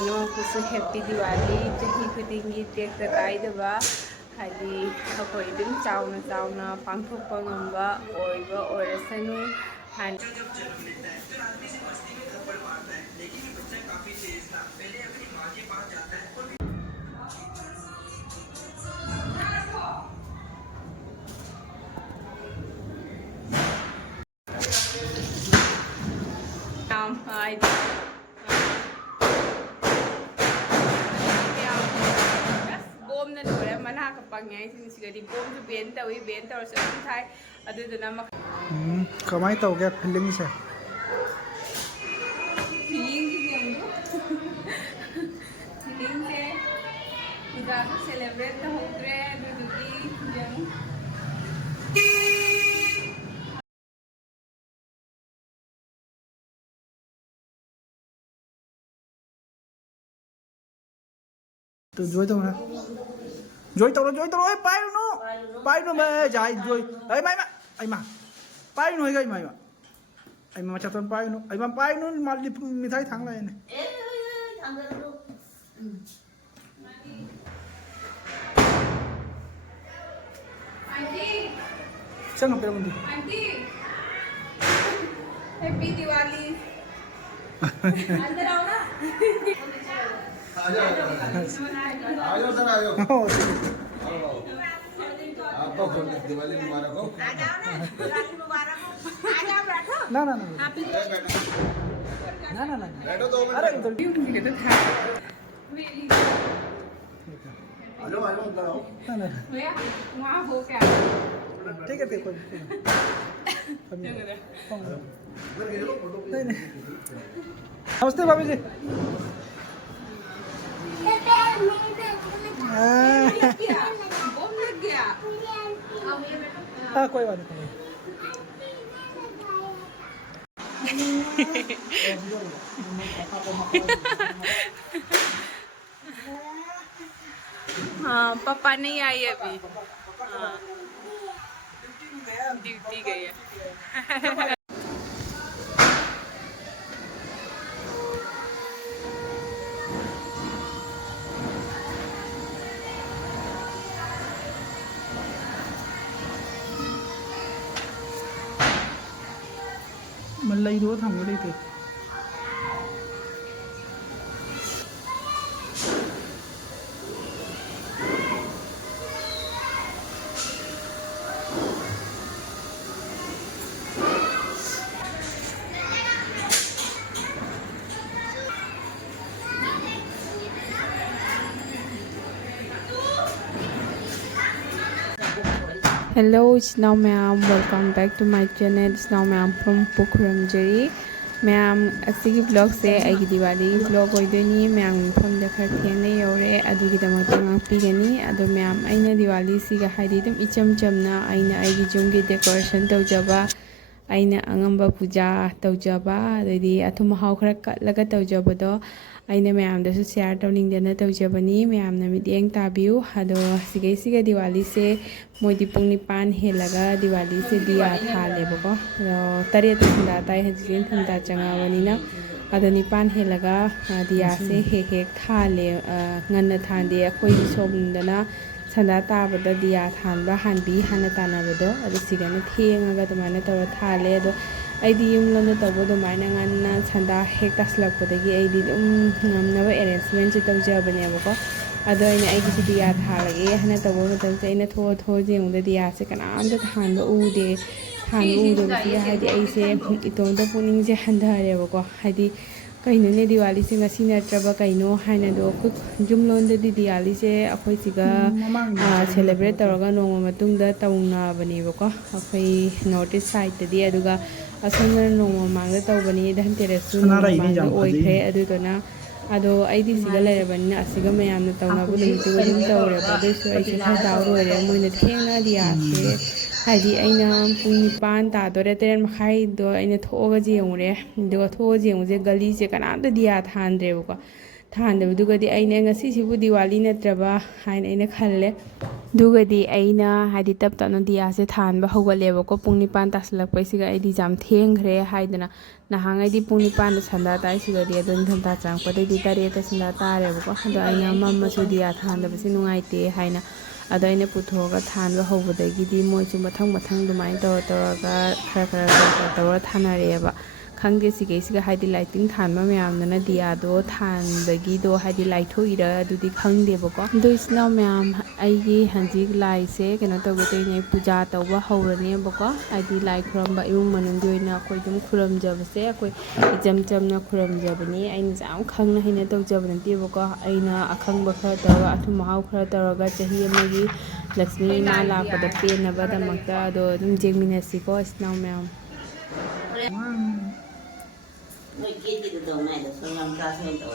पुनमकुसु happy Diwali चाही खुदिंगी टेक्ता कायदबा हादि अखोय दुम चावना चावना पांथोकपा ngamba ओइबा ओरसनु हान I bom na dole mana ka pangyay sin sigadi bom to benta wi benta or sa thai adu duna mak kamai tau ge feeling se feeling ki game do feeling se uda celebrate to hogre adu duki jang tu joy tau na joy tau oi pai no me jai joy ai mai ai ma pai no ai mai ma ai ma chaton pai no mal di mithai thang lai ne thang ra lu auntie sang apa mundi auntie happy Diwali अंदर आओ ना आ जाओ sir आ जाओ आपको दिवाली मुबारक हो आ जाओ ना दिवाली मुबारक हो आ जाओ बैठो ना बैठो 2 मिनट अरे इधर ये तो था आ जाओ अंदर आओ ना भैया वहां हो क्या ठीक है देखो नहीं नमस्ते भाभी जी बम लग गया हाँ कोई बात नहीं हाँ पापा नहीं आई अभी हाँ ड्यूटी गई है मलाई रो thằng ở đây kìa Hello, it's now Mayam. Welcome back to my channel. It's now Mayam from khurumjari. Mayam asigi vlog se aigi Diwali vlog oidoni Mayam from the khar thengna yore adugi damakta ngakpigani adu Mayam aina Diwali siga haidi dum icham chamna aina aigi jumgi decoration tawjaba aina angamba puja tawjaba adidi athum haw khara katlaga tawjabado aina Mayam dasu share tawningdana tawjabani Mayam na midyeng tabiu ado siga Diwali se Modi पुंग निपान हेलगा दिवाली से दिया थालेबको तरेत थंदा ताई हजिन थंदा चंगावनिना अद निपान हेलगा दिया से हे थाले ngन थांदे अखोई सोमदना संदा ताबदा दिया थानबा हानबी हाना तानाबदो अद सिगना थेंगा तमाना तवर थाले अदो आइदी युमलोना तबो दमाना ngana संदा हेक तासलकपदगी आइदी ngamnaba arrangement से तवजबनेबको अदो अने आइगी दिया थालगे हना तबो मतम से अने थो जेंगदा दिया से कनामदा थानबा उदे थानबा उदबसी हादि आइसे इतोंदा पुनिंग से हंधारेबको हादि कहिनोने दिवाली से ngasi नत्रबा कहिनो हाइना दो जुमलोंददि दिवाली से अखोई सिगा सेलिब्रेट तौरगा नोंग मतुंगदा तौनाबनेबको अखोई नॉर्थ ईस्ट साइड दि अदुगा असोंना नोंग मांगदा तौबनी धनतेरसु मांगदा ओइख्रे अदुदोना अदो आइदी सिगा लेरबनी असिगा मयामना तौनाबु दुमितु दुम तौरेबा देसु आइसे खदा रोरे मोइना थेंगा दियासे हाइदी आइना पुंग निपान तादोरे तेरन मखाई दो आइना थोगा जेंगरे दुगा थोगा जेंगजे गली से कनामदा दिया थानद्रेबको ꯊꯥꯟꯗꯕꯗꯨꯒꯗꯤ ꯑꯩꯅ ꯉꯁꯤꯁꯤꯕꯨ ꯗꯤꯋꯥꯂꯤ ꯅꯠꯇ꯭ꯔꯕ ꯍꯥꯏꯅ ꯑꯩꯅ ꯈꯜꯂꯦ ꯑꯗꯨꯒꯗꯤ ꯑꯩꯅ ꯍꯥꯏꯗꯤ ꯇꯞ ꯇꯞꯅ ꯗꯤꯌꯥꯁꯦ ꯊꯥꯟꯕ ꯍꯧꯒꯠꯂꯦꯕꯀꯣ ꯄꯨꯡ 9 ꯇꯥꯁꯜꯂꯛꯄꯩꯁꯤꯒ ꯑꯩꯗꯤ ꯌꯥꯝ ꯊꯦꯡꯈ꯭ꯔꯦ ꯍꯥꯏꯗꯅ ꯅꯍꯥꯟꯉꯩꯗꯤ ꯄꯨꯡ 9ꯗ ꯁꯟꯗꯥ ꯇꯥꯏꯁꯤꯒꯗꯤ ꯑꯗꯣ ꯅꯤꯡꯊꯝꯊꯥ ꯆꯪꯉꯛꯄꯗꯩꯗꯤ 9ꯗ ꯁꯟꯗꯥ ꯇꯥꯔꯦꯕꯀꯣ ꯑꯗꯣ ꯑꯩꯅ ꯃꯝꯃꯁꯨ ꯗꯤꯌꯥ ꯊꯥꯟꯗꯕꯁꯦ ꯅꯨꯡꯉꯥꯏꯇꯦ ꯍꯥꯏꯅ ꯑꯗꯣ ꯑꯩꯅ ꯄꯨꯊꯣꯛꯑꯒ ꯊꯥꯟꯕ ꯍꯧꯕꯗꯒꯤꯗꯤ ꯃꯣꯏꯁꯨ ꯃꯊꯪ ꯃꯊꯪ ꯑꯗꯨꯃꯥꯏꯅ ꯇꯧꯔꯒ ꯈꯔ ꯇꯧꯔ ꯊꯥꯅꯔꯛꯑꯦꯕ ꯈꯪꯗꯦ ꯁꯤꯒꯩꯁꯤꯒ ꯍꯥꯏꯗꯤ ꯂꯥꯏꯇꯤꯡ ꯊꯥꯟꯕ ꯃꯌꯥꯝꯗꯨꯅ ꯗꯤꯌꯥꯗꯣ ꯊꯥꯟꯕꯒꯤꯗꯣ ꯍꯥꯏꯗꯤ ꯂꯥꯏꯊꯣꯛꯏꯔ ꯑꯗꯨꯗꯤ ꯈꯪꯗꯦꯕꯀோ ꯑꯗꯣ ꯏꯆꯤꯜ ꯏꯅꯥꯎ ꯃꯌꯥꯝ ꯑꯩꯒꯤ ꯍꯧꯖꯤꯛ ꯂꯥꯏꯁꯦ ꯀꯩꯅꯣ ꯇꯧꯒꯗꯣꯏꯅꯦ ꯄꯨꯖꯥ ꯇꯧꯕ ꯍꯧꯔꯅꯦꯕꯀꯣ ꯍꯥꯏꯗꯤ ꯂꯥꯏ ꯈꯨꯔꯝꯕ ꯏꯃꯨꯡ ꯃꯅꯨꯡꯒꯤ ꯑꯣꯏꯅ ꯑꯩꯈꯣꯏ ꯑꯗꯨꯝ ꯈꯨꯔꯝꯖꯕꯁꯦ ꯑꯩꯈꯣꯏ ꯏꯆꯝ ꯆꯝꯅ ꯈꯨꯔꯝꯖꯕꯅꯤ ꯑꯩꯅꯁꯨ ꯌꯥꯝ ꯈꯪꯅ ꯍꯩꯅ ꯇꯧꯖꯕ ꯅꯠꯇꯦꯕꯀꯣ ꯑꯩꯅ ꯑꯈꯪꯕ ꯈꯔ ꯇꯧꯔꯒ ꯑꯊꯨꯝ ꯃꯍꯥꯎ ꯈꯔ ꯇꯧꯔꯒ ꯆꯍꯤ ꯑꯃꯒꯤ ꯂꯛꯁꯃꯤ ꯏꯃꯥ ꯂꯥꯛꯄꯗ ꯄꯦꯟꯅꯕꯗꯃꯛꯇ ꯑꯗꯣ ꯑꯗꯨꯝ ꯌꯦꯡꯃꯤꯟꯅꯁꯤꯀꯣ ꯏꯆꯤꯜ ꯏꯅꯥꯎ ꯃꯌꯥꯝ Người kia thì từ đầu này là sao làm ta xem tổ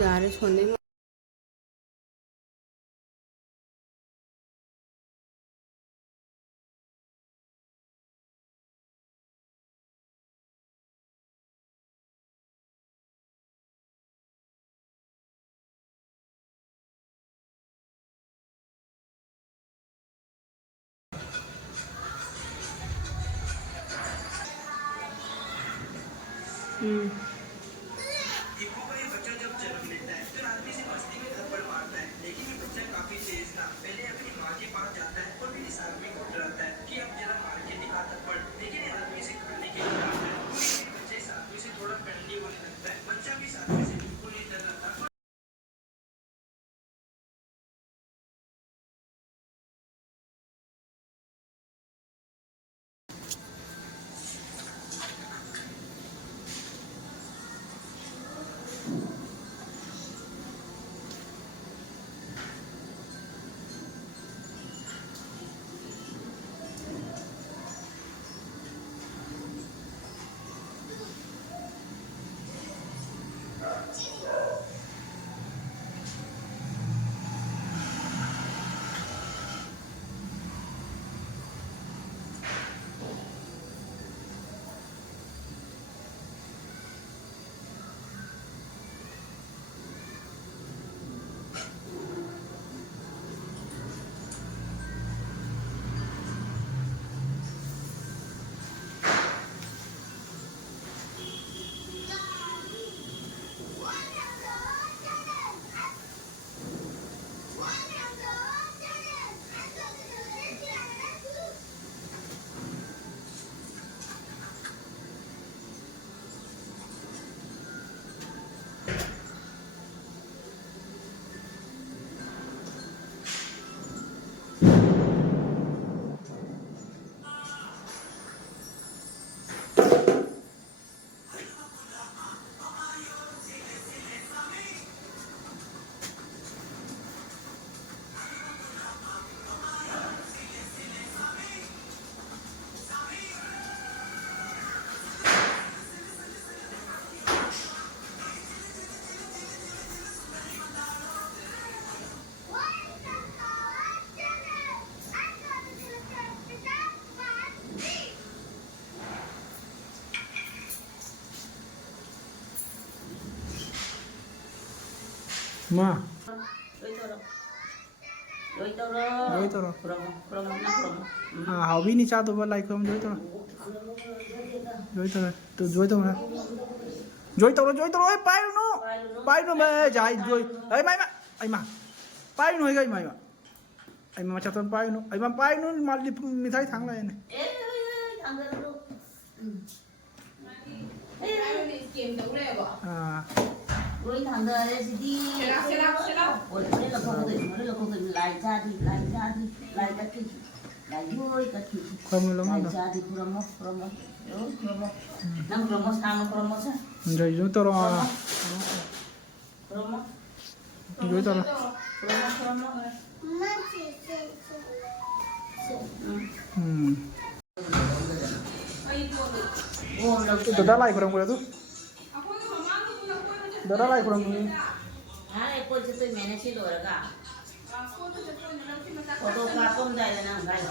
ꯌꯥꯔꯦ ꯁꯣꯟꯗꯩ Ma. Rồi tao đó Joy toro. From How we need to like from joy toro. Joy toro. To joy toro. Joy toro, joy toro. Pai no. Pai no me jai joy. Ai mai ma. Ai ma. Pai no gai mai ma. Ai ma chatan pai no. Ai ma pai no mal di mithai thang lai ne. Ê thằng ra luôn kiếm đấu này bỏ À. Ôi thằng đời đấy thì đi. Ôi thế là không có thể, thế là không thể lại ra đi, lại ra đi, lại cái gì, lại vui cái gì. Lại ra đi promo. Yo promo. Nang promo sama promo sa. Rồi chúng tôi lo. Promo. Chúng tôi lo. Promo. Itu dah lain kurang boleh tu. Dah lain kurang boleh. Hai cô cho tôi mẹ nó xin lỗi cả. Cô tôi qua công đây là nàng gái.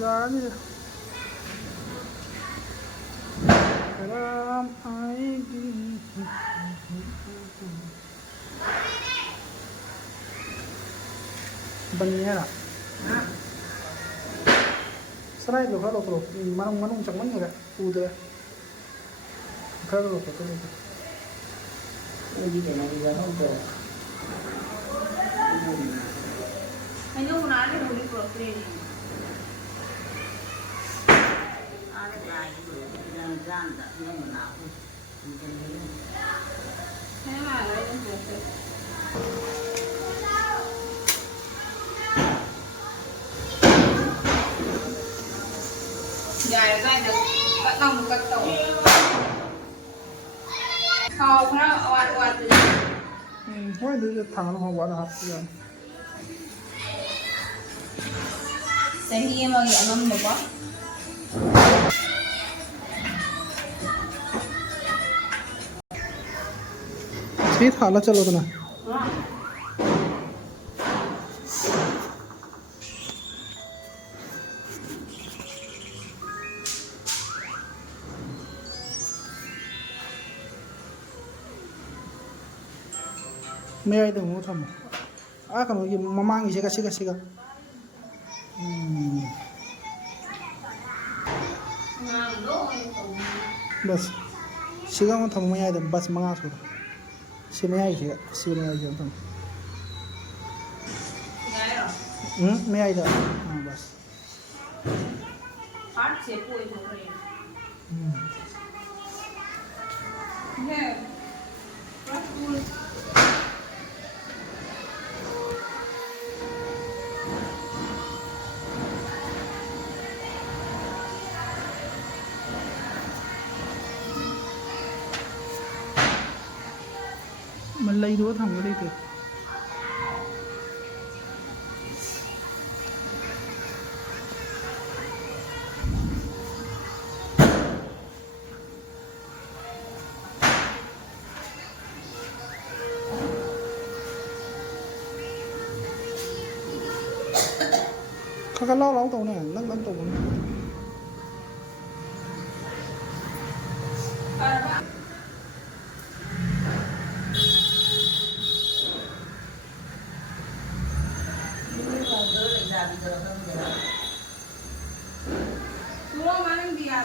Dah ni. Dalam air. Banyak lah. Serai lo kalau kalau manung cang mana kan? Udah. Kalau kalau Ôi gì thế này giờ không được. Anh nhớ nói đi hồi đi của tiền. Ăn lại rồi đang gian đã nhưng mà nào cũng Thế mà đấy em được. Dài ra được bắt lòng cắt tổ. Không nó oan từ. Why do thằng nó không quá là hấp dẫn? Sẽ hi mà vậy nó một quá. Sweet हाला चलो तो ना. May ay demo thamo. Kano yung mamangi siga. बस सिगा में थम मैं आइदम बस मंगा सो से मैं आई थम मैं आइदा हां बस हाथ से कोई हो रही है mình lấy đũa thằng cái đi kìa cái lo lấu tàu này nâng tàu này Suruh mana dia?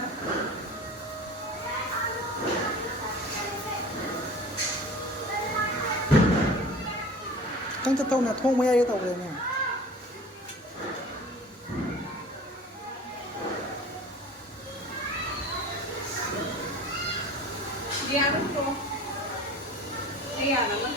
Căng tàu này thong mấy ai tàu này nè Dia tu. Dia nak apa?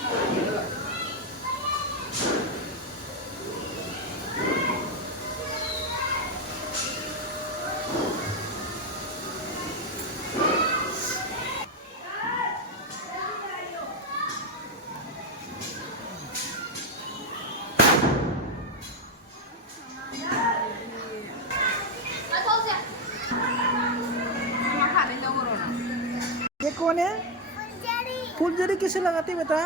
ये कौन है फुलझड़ी किसे लगाती बेटा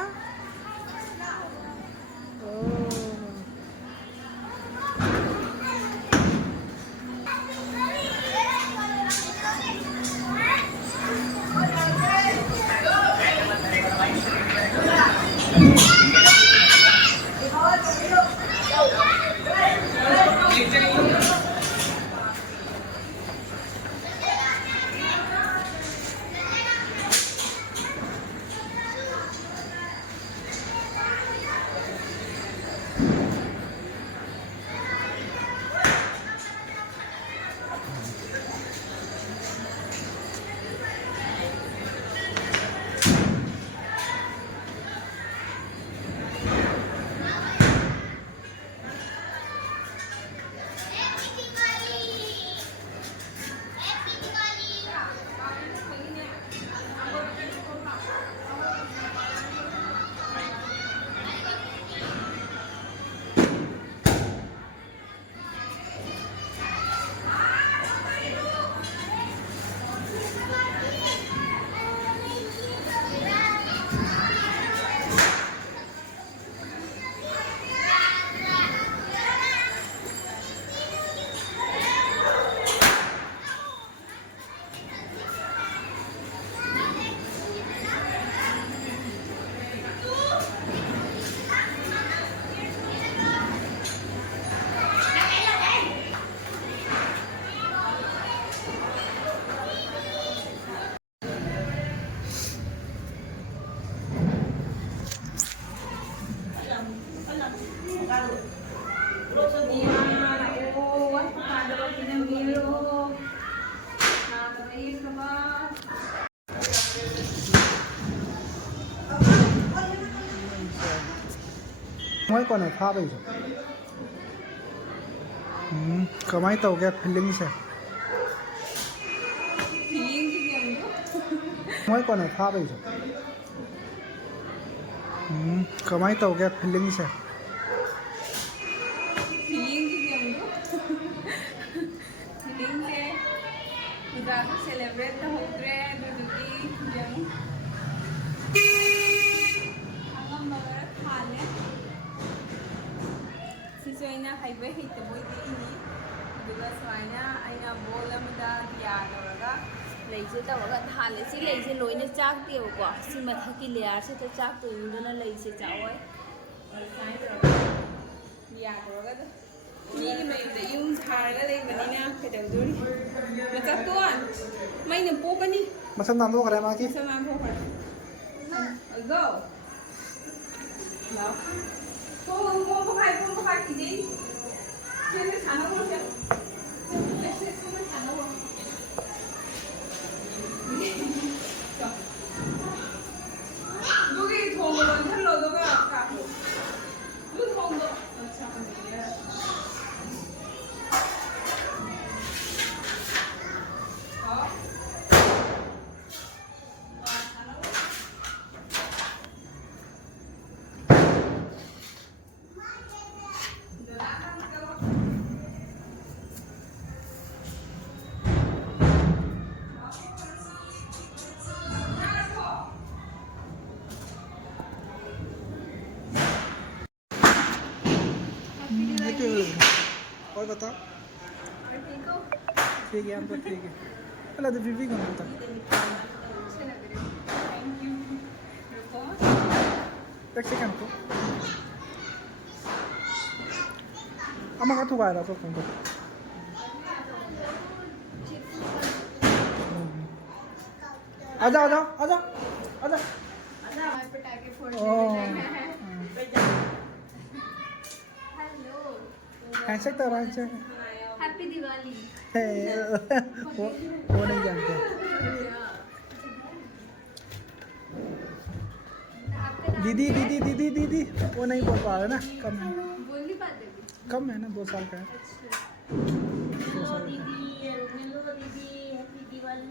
Mới còn ở pha bây giờ. Có máy tàu ghép feeling sẽ. Mới còn ở pha bây giờ. Có máy tàu ghép feeling sẽ. Celebrate the whole day, the young. Siswayna highway hit the boy ini. Because Swayna, I know bola muda diadoraga. Lazy the wagat hallesi lazy loina chak the oga. Simathaki layers at the chak to Indana lazy chawai. Diadoraga. Ni may the yung harga they manina pedaguri. Matatuan. May napoka ni. Masam nando kare maki. Sama po ka. Go. Now. Pumpa ka kidi. Kasi sana mo siya. Kasi sana mo. Lugi thong lo thalo do ka ka. Lu thong do. Acha ka niya. और बताओ ठीक है हम तो ठीक है अल्लाह तो बीबी को मिलता एक सेकंड को अम्मा का तू गायरा तो कौन तो आजा आजा आजा आजा पटाखे फोड़ हैंडशेक तो रहा है हैप्पी दिवाली वो नहीं जानते दीदी दीदी दीदी दीदी वो नहीं बोल पा रहा ना कम है बोल नहीं पाते कम है ना 2 साल का है 2 साल का हेलो दीदी हैप्पी दिवाली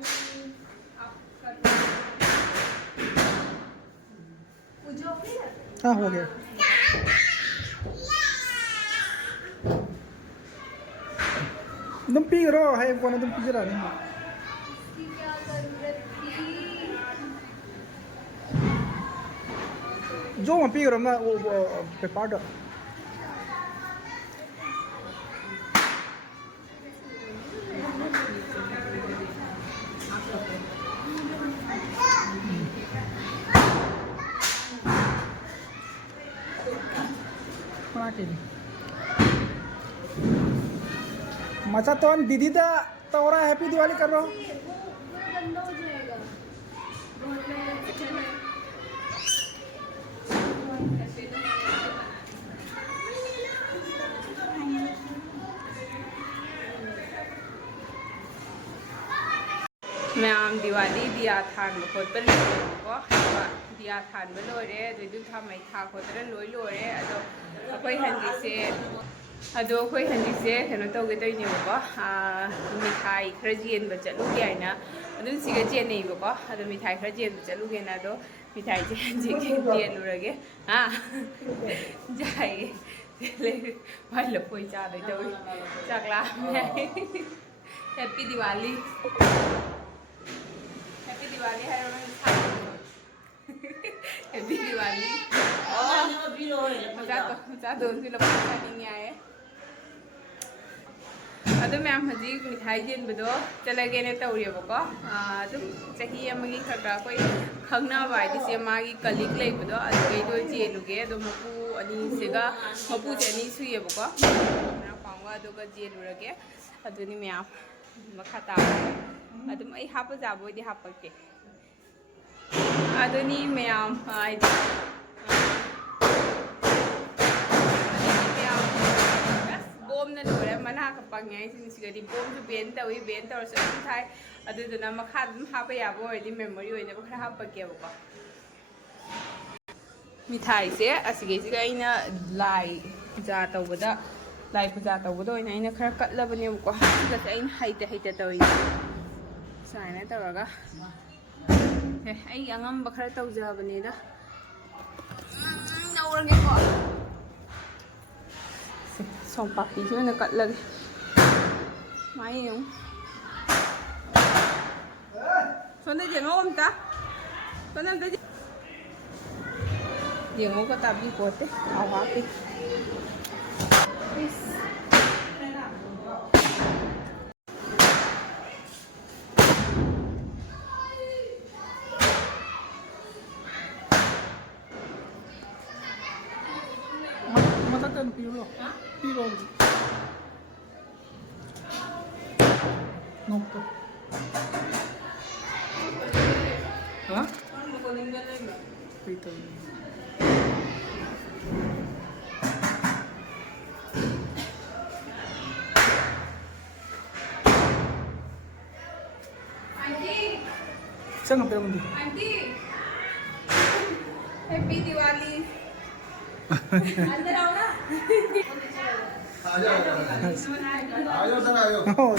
हाँ हो गया तुम पी रहो है कौन तुम पी रहा नहीं जो मैं पी रहा मैं वो पेपर दो मचा तो दीदी दा तो और हैप्पी दिवाली कर रहा हूँ मैम दिवाली दिया थान खोद को दिया थान लोरे मैं था खोदर लोई लोरे अखोई हंजी अदो अखोई हंजी से कनो तौगेदोइनेबको मिठाई खर जेनब चलुगे हाइना अदुम सिगा जेनेबको अदो मिठाई खर जेनब चलुगेना अदो मिठाई जेनुरगे हा जाई ले भाई लपोई चादे तौई चाकला हैप्पी दिवाली हैप्पी दिवाली है हैप्पी दिवाली मजा दो भी लोग नहीं आए अदो मैम हजी मिठाई जेनबदो चलगेने तौरेबको अदुम चही अमगी खरखरा कोई खंगनाबा हाइदिसे मागी कलीग लेबदो अदुगैदो जेलुगे अदो मपू अनीसेगा मपू जेनी सुयेबको ना पांगा अदुगा जेलुरगे अदुनी मैम मखा ताबो अदुम आई हाप जाबोदि हापके अदुनी मैम हाइदि मना का पंगे सिगदी बोम जो बेन तवी बेन तौर से थाई अदुदुना मखा हाप याबो ओइदि मेमोरी ओइने खरा हापकेबको मिठाई से असिगैसिगा अइना लाई पूजा तौबदा लाई पूजा तौबदा ओइना अइना खरा कटलबनेबको हासिगसे अइना हाइते तौइ साइना तौरगा आई अंगम खरा तौजबनेदा नौरगेको सोम पापी से ओइना कटलगे माई यौ सोना जेंगो अमता सोना अमता जेंगो को ताबी पोते आवा पे Matakan piro. Piro. Nopto. Hah? Pito. Saan ang pera mo di? Auntie, Happy Diwali. अंदर आओ ना आ जाओ सर आ जाओ Oh,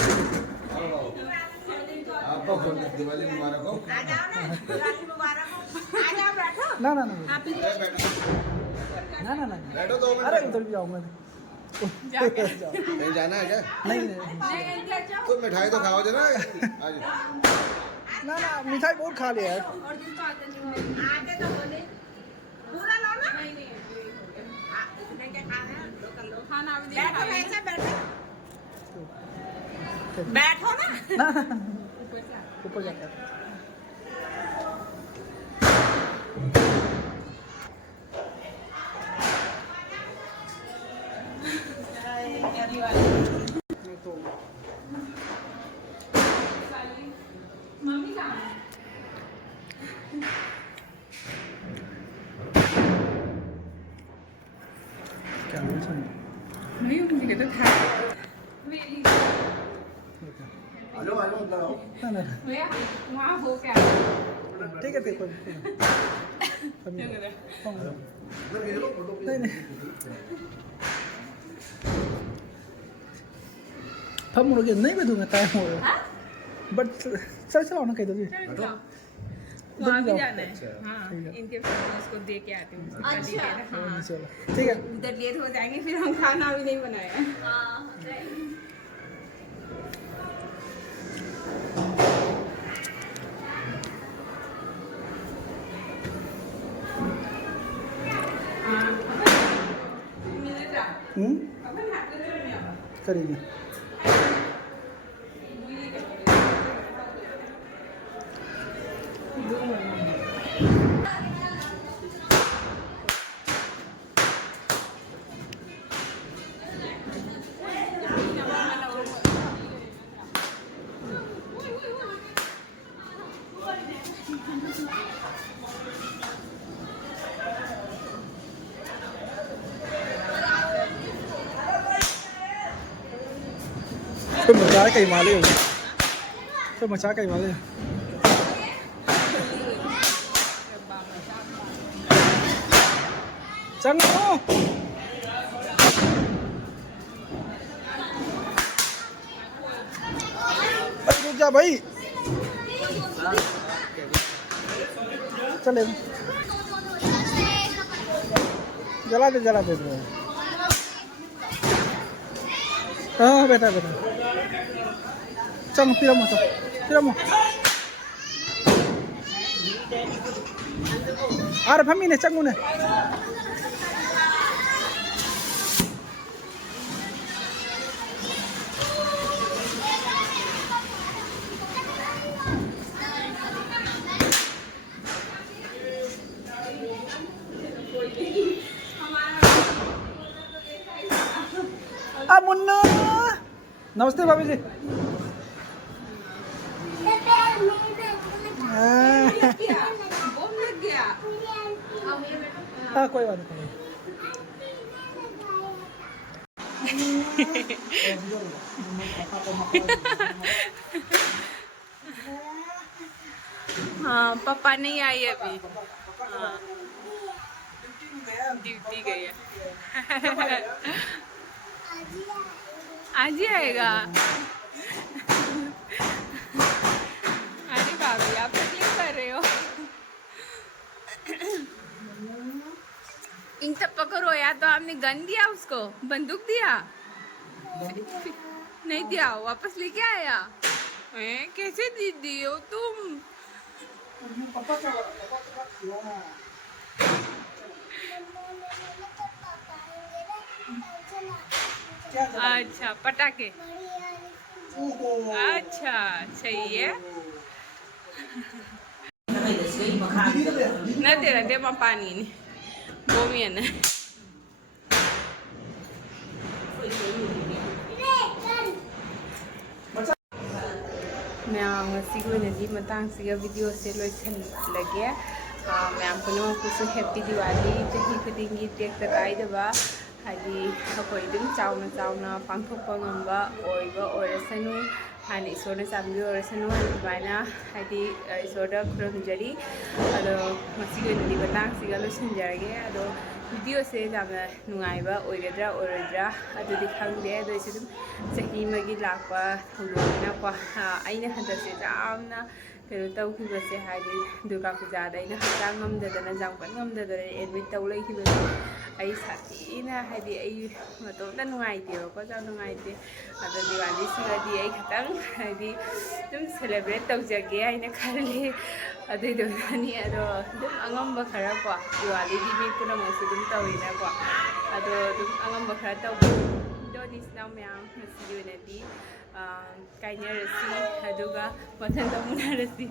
आपको दिवाली मुबारक हो आ जाओ ना दिवाली मुबारक हो आ जाओ बैठो ना ना ना आप ना ना ना बैठो 2 अरे मिनट उधर भी जाऊंगा कहीं जाना है क्या नहीं नहीं तो मिठाई तो खाओ जरा आज ना ना मिठाई बहुत खा लिया है आते तो बोले पूरा लो ना नहीं नहीं इसने क्या खाना है लो कर लो खाना भी बैठो ऐसे बैठो बैठो ना ना ऊपर जाकर मम्मी कहाँ है? क्या बोल रहे नहीं मुझे कहता था मेरी आ जाओ अंदर आओ ना ना भैया वहाँ हो क्या ठीक है देखो नहीं नहीं हम लोग नहीं बैठूंगा टाइम हो रहा बट चल चलो ना कहीं तो जी वहाँ भी जाना है हाँ इनके उसको दे के आते हैं अच्छा हाँ चलो ठीक है उधर लेट हो जाएंगे फिर हम खाना भी नहीं बनाएगा करेंगे Tôi mà trái cây mà liền. Tôi mà trái cây mà liền. Chẳng đâu. Ê, रुक जा भाई. चल ले. जला दे. हाँ बेटा चल पिरामो अरे फमी ने चंगू ने मुन्ना नमस्ते भाभी जी हाँ कोई बात नहीं हाँ पापा नहीं आए अभी हाँ ड्यूटी गई है। आज ही आएगा। अरे भाभी आप तकलीफ कर रहे हो। इन सब पकड़ो यार, तो आपने गन दिया उसको, बंदूक दिया? नहीं दिया, वापस लेके आया? कैसे दीदी हो तुम? पापा क्या बोला? अच्छा पटाखे। अच्छा सही है। न तेरा दे पानी नहीं बोमी है ना। Ma'am ngasi matangsiga video se loisanlage ma'am पुनः हैप्पी दिवाली चाही खुदिंगी टेक तकाइदबा हादि अखोय दुम चावना चावना पांथोकपा ngamba ओइबा ओरसनु हानि इसोरना चाबि ओरसनु हानिबाना हादि इसोरदा खुरमजरी अदो मसिगनि बतांसिगा लोइसनजरगे अदो वीडियो से जाना नुंगाइबा ओइगद्रा ओरद्रा अदुदि खंगदे अदो इसे दुम चाही मगी लाकपा थौलोना को आइना हदसे जामना करो तौखिबसे हादि दुर्गा पूजादा आइना हचांग ngमददना जांगपन ngमददना एडमिट तौ लैखिबसे आई साथीना हादि आई मतोंदा नुंगाइतेबको जा नुंगाइते अदो दिवाली सिगदि आई खतंग हादि दुम सेलिब्रेट तौजगे आइना खरले अदुदोनी अदो दुम अंगमबा खरा को दिवाली दि मी पुनमसु दुम तौइना को अदो दुम अंगमबा खरा तौ दोनि स्नाव म्याम ngasi काइनेरसी अदुगा मथन तमुनारसी